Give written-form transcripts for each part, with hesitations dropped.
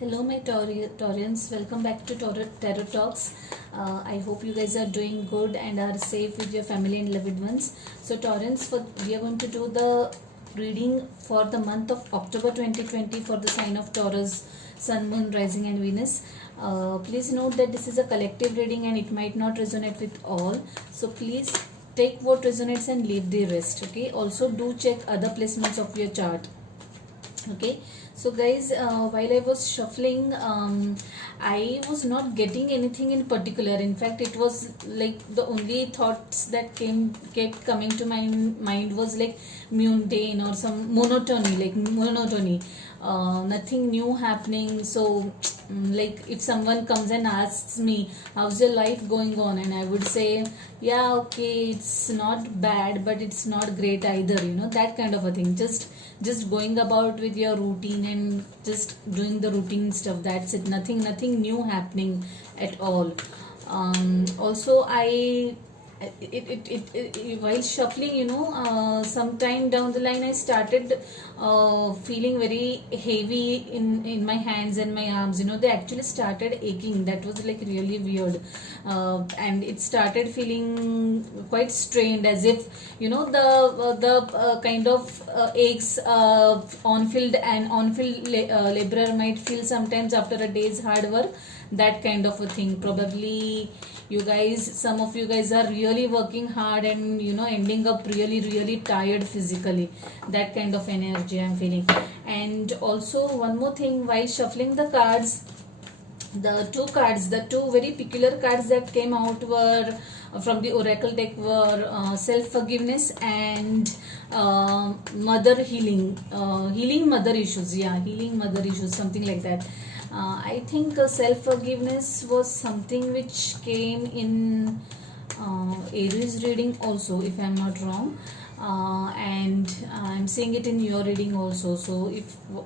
Hello, my Taurians. Welcome back to Tarot Talks. I hope you guys are doing good and are safe with your family and loved ones. So, Taurians, we are going to do the reading for the month of October 2020 for the sign of Taurus, Sun, Moon, Rising, and Venus. Please note that this is a collective reading and it might not resonate with all. So, please take what resonates and leave the rest. Okay. Also, do check other placements of your chart. Okay, so guys, while I was shuffling, I was not getting anything in particular. In fact, it was like the only thoughts that kept coming to my mind was like mundane or some monotony, nothing new happening. So like if someone comes and asks me how's your life going on, and I would say yeah, okay, it's not bad but it's not great either, that kind of a thing. Just going about with your routine and just doing the routine stuff. That's it. Nothing new happening at all. Also, while shuffling, sometime down the line I started feeling very heavy in my hands and my arms. They actually started aching. That was like really weird. And it started feeling quite strained, as if the kind of aches on-field laborer might feel sometimes after a day's hard work. That kind of a thing. Probably some of you guys are really working hard and ending up really tired physically. That kind of energy I'm feeling. And also one more thing, while shuffling the cards, the two very peculiar cards that came out were from the oracle deck were self-forgiveness and mother healing mother issues. Healing mother issues, something like that. I think self-forgiveness was something which came in Aries reading also, if I'm not wrong. And I'm seeing it in your reading also. So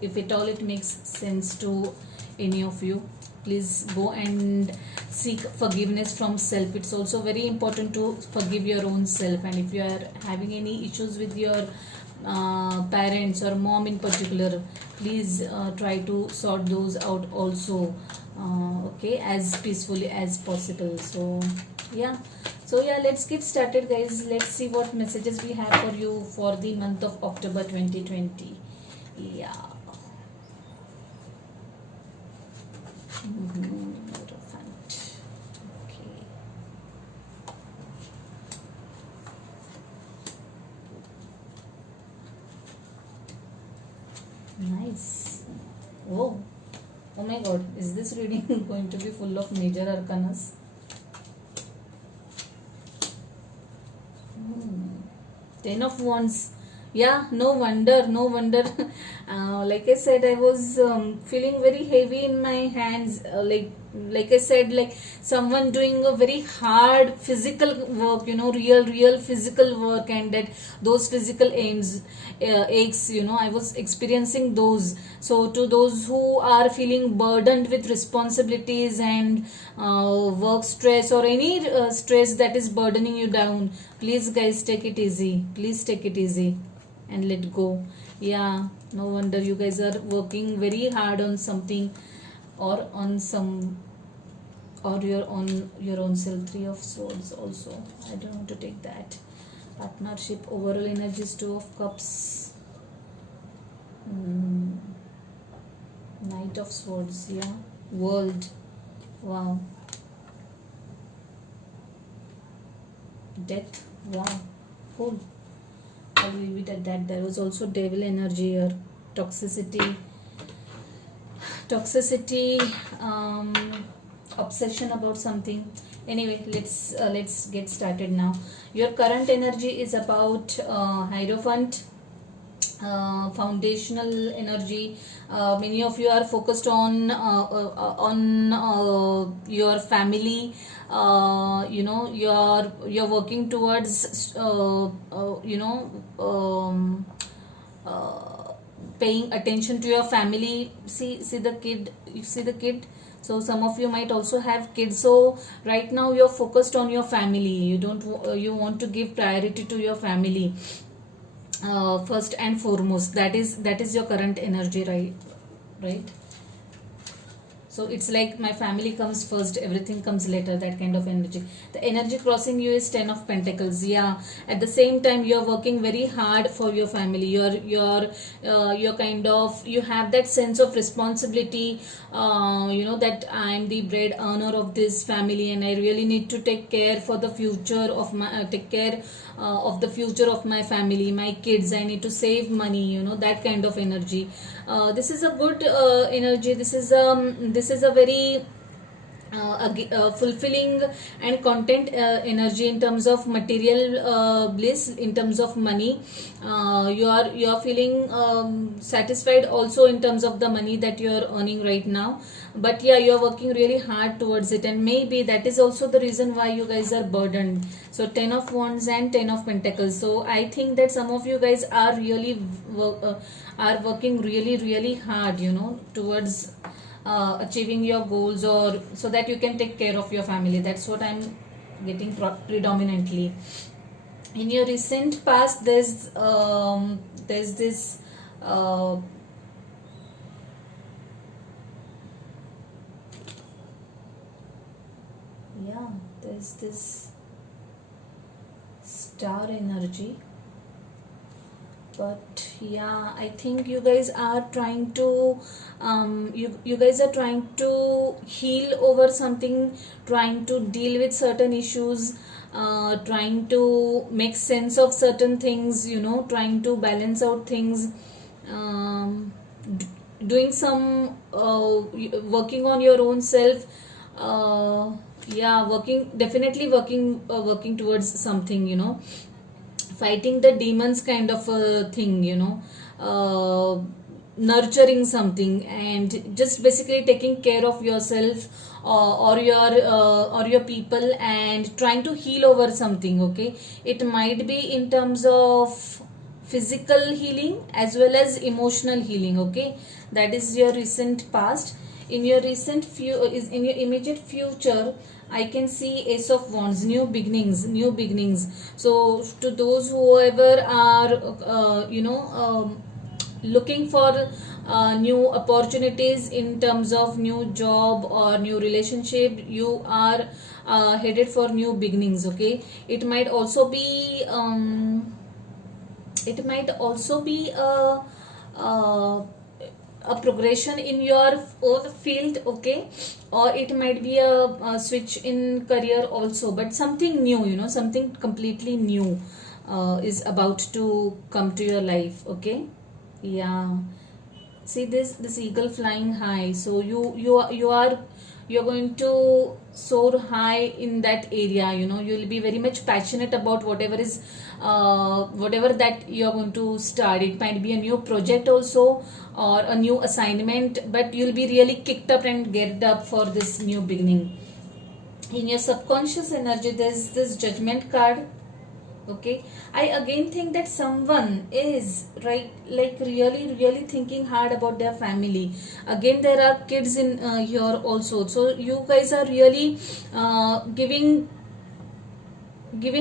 if at all it makes sense to any of you, please go and seek forgiveness from self. It's also very important to forgive your own self. And if you are having any issues with your parents or mom in particular, please try to sort those out also, okay, as peacefully as possible. So yeah, let's get started, guys. Let's see what messages we have for you for the month of October 2020. Yeah. Okay. Nice. Oh my god, is this reading going to be full of major arcanas? Ten of Wands. Yeah, no wonder. Like I said, I was feeling very heavy in my hands. Like I said, like someone doing a very hard physical work, real physical work, and that those physical aches, I was experiencing those. So to those who are feeling burdened with responsibilities and work stress or any stress that is burdening you down, please guys, take it easy. Please take it easy and let go. Yeah, no wonder you guys are working very hard on something or on some, or your own self. Three of Swords also. I don't want to take that. Partnership, overall energies, Two of Cups, Knight of Swords. Yeah, World. Wow. Death. Wow. Cool. I'll leave it at that. There was also Devil energy here. Toxicity, obsession about something. Anyway, let's get started now. Your current energy is about Hierophant, foundational energy. Many of you are focused on your family. You're working towards paying attention to your family. See the kid. You see the kid. So some of you might also have kids. So right now you're focused on your family. You want to give priority to your family first and foremost. That is your current energy, right? So it's like my family comes first, everything comes later, that kind of energy. The energy crossing you is 10 of pentacles. Yeah, at the same time you're working very hard for your family. You're kind of, you have that sense of responsibility, that I'm the bread earner of this family, and I really need to take care for the future of my take care of the future of my family, my kids. I need to save money, that kind of energy. This is a good energy. This is a very fulfilling and content energy in terms of material bliss, in terms of money. You are feeling satisfied also in terms of the money that you are earning right now. But yeah, you are working really hard towards it, and maybe that is also the reason why you guys are burdened. So 10 of wands and 10 of pentacles. So I think that some of you guys are really are working really really hard, towards achieving your goals, or so that you can take care of your family. That's what I'm getting predominantly. In your recent past, there's this yeah, there's this star energy. But yeah, I think you guys are trying to you guys are trying to heal over something, trying to deal with certain issues, trying to make sense of certain things, trying to balance out things, doing some working on your own self. Yeah, working towards something, fighting the demons kind of a thing, nurturing something, and just basically taking care of yourself, or your people, and trying to heal over something. Okay, it might be in terms of physical healing as well as emotional healing. Okay, that is your recent past. In your in your immediate future, I can see Ace of Wands, new beginnings. So to those whoever are looking for new opportunities in terms of new job or new relationship, you are headed for new beginnings. Okay, it might also be a progression in your own field. Okay, or it might be a switch in career also, but something new, something completely new is about to come to your life. Okay, yeah, see this eagle flying high. So you're going to soar high in that area. You'll be very much passionate about whatever that you're going to start. It might be a new project also, or a new assignment, but you'll be really kicked up and geared up for this new beginning. In your subconscious energy, there's this Judgment card. Okay, I again think that someone is really really thinking hard about their family. Again, there are kids in here also, so you guys are really giving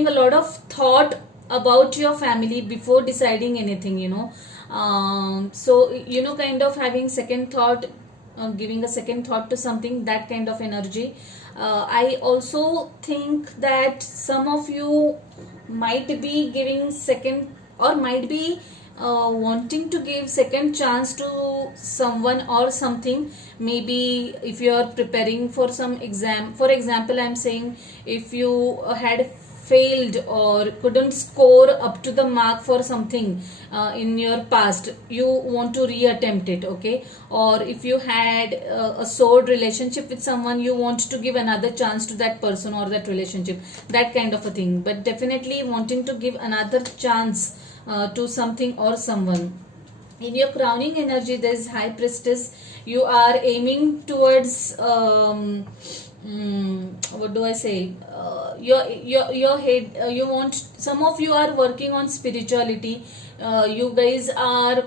a lot of thought about your family before deciding anything. So kind of having second thought, giving a second thought to something, that kind of energy. I also think that some of you might be giving second, or might be wanting to give second chance to someone or something. Maybe if you are preparing for some exam, for example, I'm saying, if you had failed or couldn't score up to the mark for something in your past, you want to reattempt it. Okay, or if you had a soured relationship with someone, you want to give another chance to that person or that relationship, that kind of a thing. But definitely wanting to give another chance to something or someone. In your crowning energy, there is High Priestess. You are aiming towards what do I say? Your head. You want. Some of you are working on spirituality. you guys are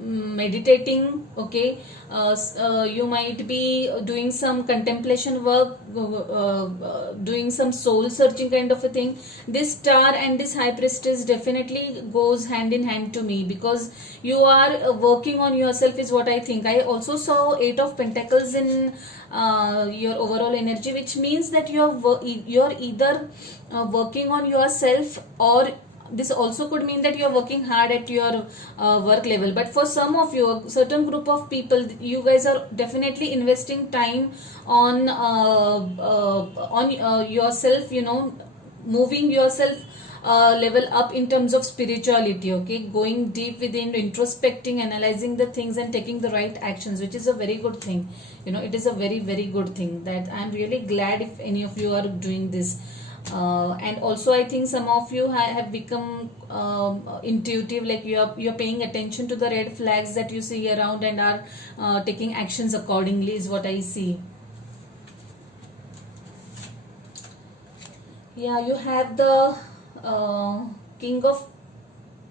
meditating, okay. You might be doing some contemplation work, doing some soul searching kind of a thing. This star and this high priestess definitely goes hand in hand to me, because you are working on yourself is what I think. I also saw 8 of Pentacles in your overall energy, which means that you're either working on yourself, or this also could mean that you are working hard at your work level. But for some of you, a certain group of people, you guys are definitely investing time on yourself, moving yourself level up in terms of spirituality, okay, going deep within, introspecting, analyzing the things and taking the right actions, which is a very good thing. It is a very, very good thing that I'm really glad if any of you are doing this. And also I think some of you have become intuitive, like you're paying attention to the red flags that you see around and are taking actions accordingly, is what I see. Yeah, you have the king of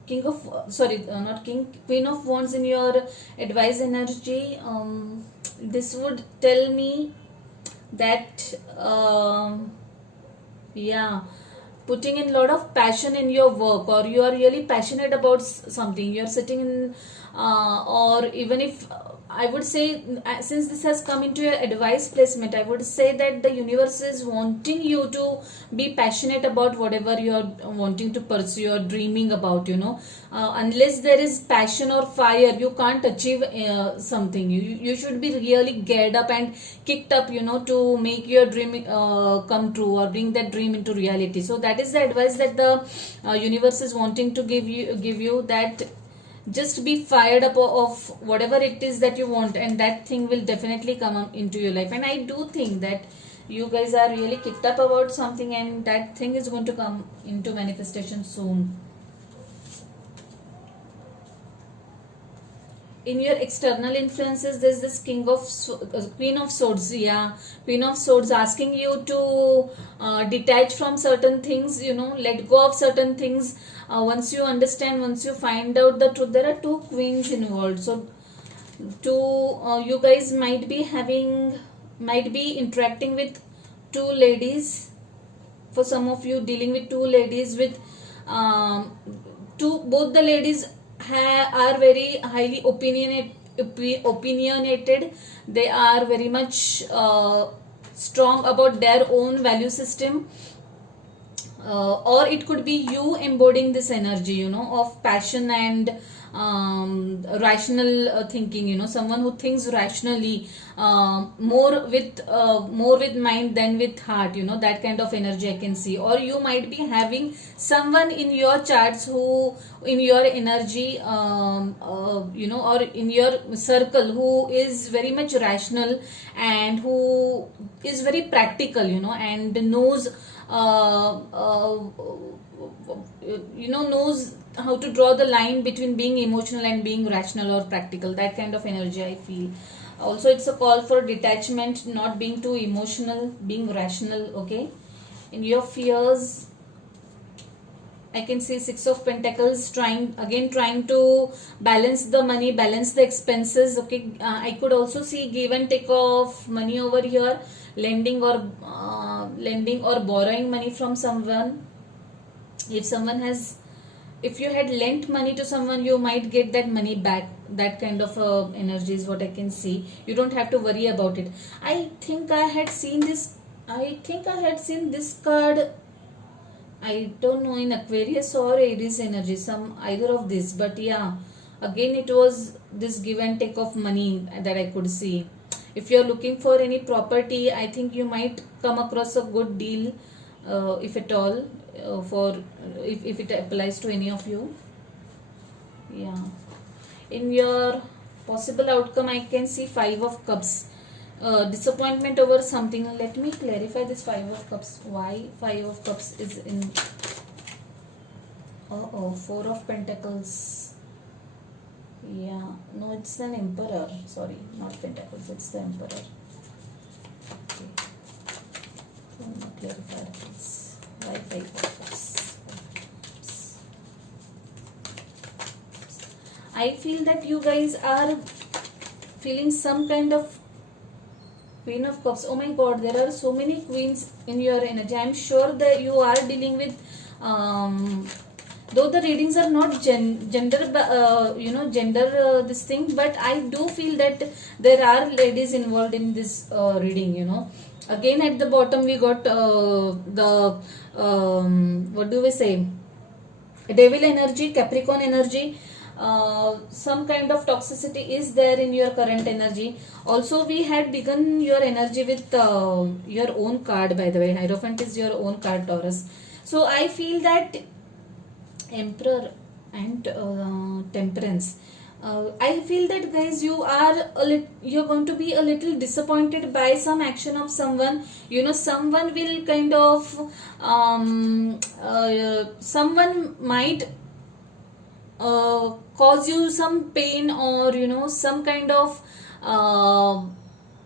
not king, queen of wands in your advice energy. This would tell me that yeah, putting in a lot of passion in your work, or you are really passionate about something, you're sitting in or even if I would say, since this has come into your advice placement, I would say that the universe is wanting you to be passionate about whatever you're wanting to pursue or dreaming about. Unless there is passion or fire, you can't achieve something. You should be really geared up and kicked up, to make your dream come true, or bring that dream into reality. So that is the advice that the universe is wanting to give you, that just be fired up of whatever it is that you want, and that thing will definitely come into your life. And I do think that you guys are really kicked up about something, and that thing is going to come into manifestation soon. In your external influences, there's this queen of swords. Queen of swords asking you to detach from certain things, let go of certain things. Once you understand, once you find out the truth, there are two queens involved. So you guys might be interacting with two ladies. For some of you, dealing with two ladies, with both the ladies are very highly opinionated. They are very much strong about their own value system. Or it could be you embodying this energy, of passion and rational thinking, someone who thinks rationally, more with mind than with heart, that kind of energy I can see. Or you might be having someone in your charts who, in your energy, or in your circle, who is very much rational and who is very practical, and knows knows how to draw the line between being emotional and being rational or practical. That kind of energy I feel. Also, it's a call for detachment, not being too emotional, being rational, okay. In your fears, I can see 6 of Pentacles, trying to balance the money, balance the expenses, okay. I could also see give and take of money over here, lending or borrowing money from someone. If you had lent money to someone, you might get that money back. That kind of energy is what I can see. You don't have to worry about it. I think I had seen this card, I don't know, in Aquarius or Aries energy, either of this. But yeah, again it was this give and take of money that I could see. If you're looking for any property, I think you might come across a good deal, if at all, if it applies to any of you. Yeah. In your possible outcome, I can see 5 of Cups. Disappointment over something. Let me clarify this 5 of Cups. Why 5 of Cups is in 4 of Pentacles. Yeah, no, it's an Emperor. Sorry, not Pentacles, it's the Emperor. Okay. Clarify this. Why 5 of Cups? I feel that you guys are feeling some kind of Queen of Cups. Oh my God, there are so many queens in your energy. I'm sure that you are dealing with, though the readings are not gender, gender this thing, but I do feel that there are ladies involved in this reading. Again, at the bottom we got the what do we say? Devil energy, Capricorn energy. Some kind of toxicity is there in your current energy. Also, we had begun your energy with your own card, by the way. Hierophant is your own card, Taurus. So I feel that Emperor and Temperance. I feel that, guys, you're going to be a little disappointed by some action of someone. Someone will kind of someone might cause you some pain, or some kind of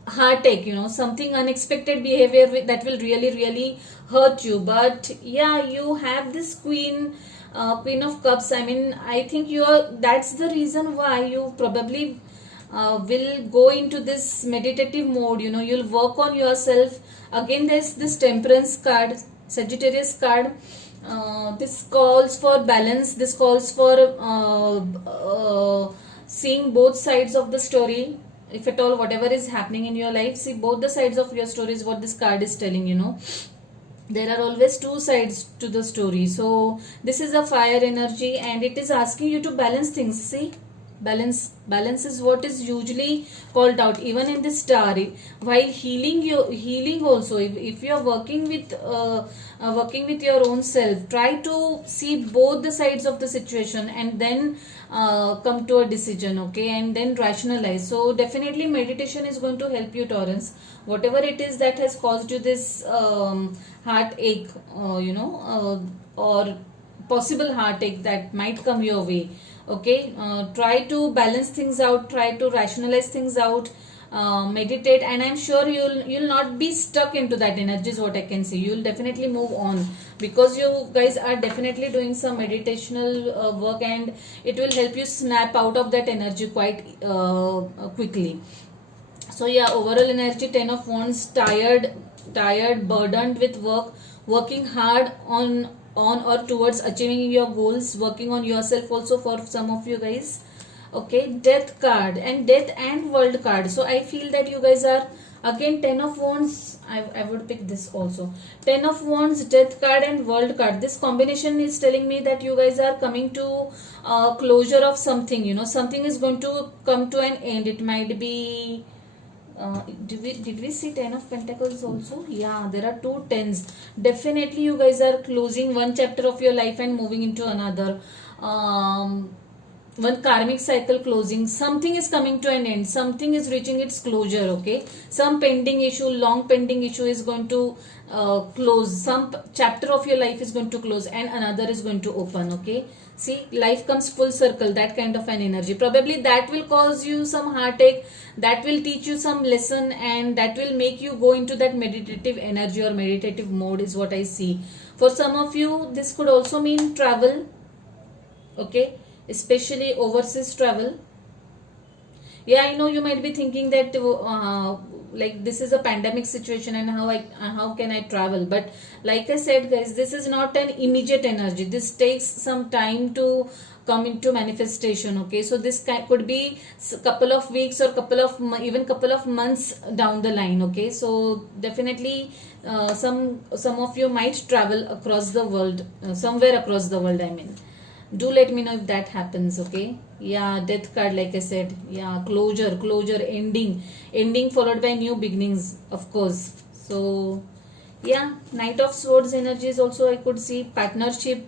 heartache, something unexpected behavior that will really really hurt you. But yeah, you have this Queen of Cups. I mean, I think that's the reason why you probably will go into this meditative mode. You'll work on yourself. Again, there's this Temperance card, Sagittarius card. This calls for balance. This calls for seeing both sides of the story. If at all, whatever is happening in your life, see both the sides of your story is what this card is telling. There are always two sides to the story. So this is a fire energy, and it is asking you to balance things. See, balance is what is usually called out even in this star. While healing also, if you are working with your own self, try to see both the sides of the situation, and then come to a decision, okay, and then rationalize. So definitely meditation is going to help you, Taurus. Whatever it is that has caused you this heartache, or possible heartache that might come your way, okay, try to balance things out, try to rationalize things out, meditate, and I'm sure you'll not be stuck into that energy is what I can see. You'll definitely move on, because you guys are definitely doing some meditational work, and it will help you snap out of that energy quite quickly. So yeah, overall energy, 10 of Wands, tired, burdened with working hard on or towards achieving your goals, working on yourself also for some of you guys. Okay, Death card, and Death and World card. So I feel that you guys are, again, 10 of Wands. I would pick this also. 10 of Wands, Death card and World card. This combination is telling me that you guys are coming to closure of something. Something is going to come to an end. It might be did we see 10 of Pentacles also? Yeah, there are two tens. Definitely you guys are closing one chapter of your life and moving into another. One karmic cycle closing. Something is coming to an end. Something is reaching its closure, okay. Some pending issue, long pending issue is going to close. Some chapter of your life is going to close, and another is going to open, okay. See, life comes full circle, that kind of an energy. Probably that will cause you some heartache, that will teach you some lesson, and that will make you go into that meditative energy or meditative mode is what I see. For some of you, this could also mean travel, okay, especially overseas travel. Yeah, I know you might be thinking that like this is a pandemic situation, and how can I travel? But like I said, guys, this is not an immediate energy. This takes some time to come into manifestation, okay. So this could be a couple of weeks or even couple of months down the line, okay. So definitely some of you might travel across the world, somewhere across the world, I mean. Do let me know if that happens, okay. Yeah, Death card, like I said. Yeah, closure, ending followed by new beginnings, of course. So yeah, Knight of Swords energies also I could see. Partnership,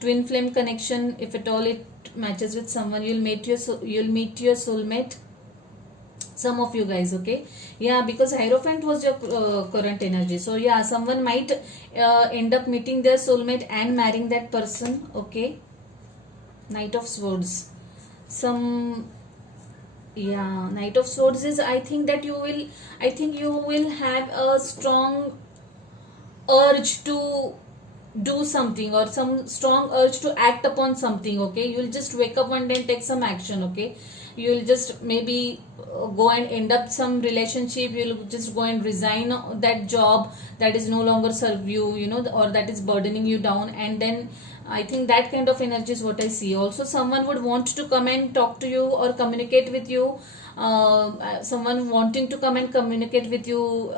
twin flame connection. If at all it matches with someone, you'll meet your soulmate. Some of you guys, okay. Yeah, because Hierophant was your current energy. So yeah, someone might end up meeting their soulmate and marrying that person, okay. Knight of Swords. Knight of Swords is, I think you will have a strong urge to do something, or some strong urge to act upon something. Okay, you'll just wake up one day and take some action. Okay, you'll just maybe go and end up some relationship, you'll just go and resign that job that is no longer serve you, or that is burdening you down. And then I think that kind of energy is what I see. Also, someone would want to come and talk to you or communicate with you. Someone wanting to come and communicate with you,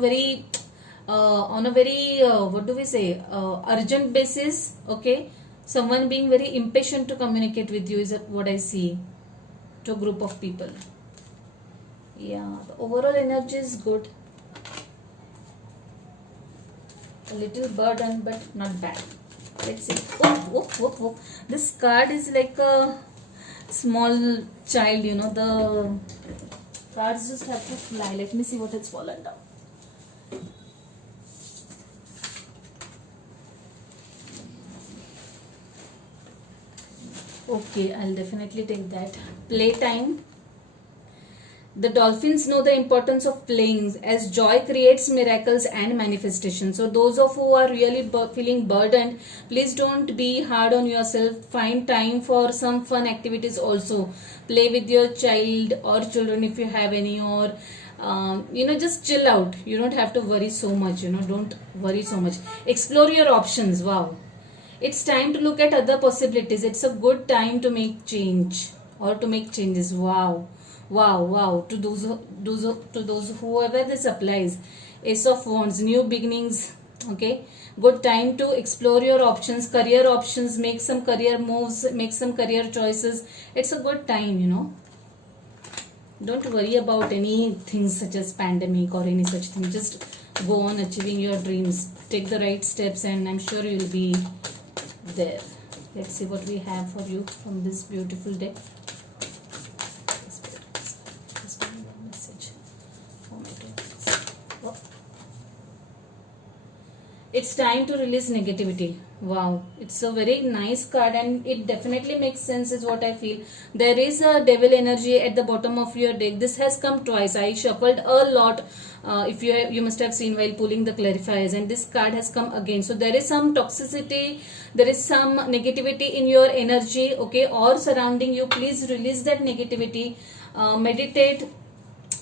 very on a very what do we say, urgent basis. Okay, someone being very impatient to communicate with you is what I see to a group of people. Yeah, the overall energy is good. A little burden, but not bad. Let's see. Whoop. This card is like a small child, the cards just have to fly. Let me see what has fallen down. Okay, I'll definitely take that. Playtime. The dolphins know the importance of playing, as joy creates miracles and manifestation. So those of who are really feeling burdened, please don't be hard on yourself. Find time for some fun activities also. Play with your child or children if you have any, or just chill out. You don't have to worry so much. Don't worry so much. Explore your options. Wow. It's time to look at other possibilities. It's a good time to make change or to make changes. Wow. To those whoever this applies. Ace of Wands, new beginnings. Okay, good time to explore your options, career options, make some career moves, make some career choices. It's a good time. Don't worry about any things such as pandemic or any such thing. Just go on achieving your dreams. Take the right steps, and I'm sure you'll be there. Let's see what we have for you from this beautiful deck. It's time to release negativity. Wow, it's a very nice card, and it definitely makes sense is what I feel. There is a devil energy at the bottom of your deck. This has come twice. I shuffled a lot. If you must have seen while pulling the clarifiers, and this card has come again. So there is some toxicity, there is some negativity in your energy, okay, or surrounding you. Please release that negativity. Meditate.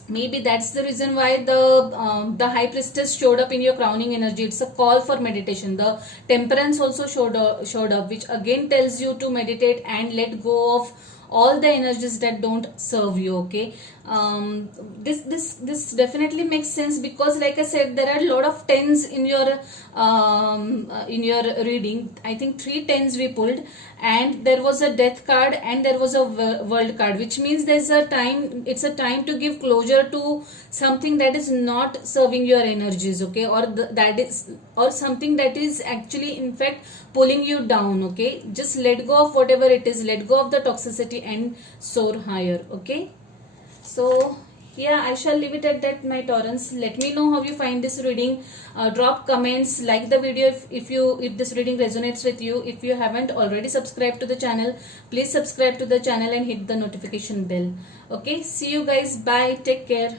Maybe that's the reason why the High Priestess showed up in your crowning energy. It's a call for meditation. The Temperance also showed up, which again tells you to meditate and let go of all the energies that don't serve you. Okay, this definitely makes sense, because like I said, there are a lot of tens in your reading. I think 3 tens we pulled, and there was a death card and there was a world card, which means there's a time. It's a time to give closure to something that is not serving your energies. Okay, or something that is actually in fact pulling you down. Okay, just let go of whatever it is. Let go of the toxicity and soar higher. Okay, so yeah, I shall leave it at that, my Taurans. Let me know how you find this reading. Drop comments, like the video if this reading resonates with you. If you haven't already subscribed to the channel, please subscribe to the channel and hit the notification bell. Okay, see you guys. Bye. Take care.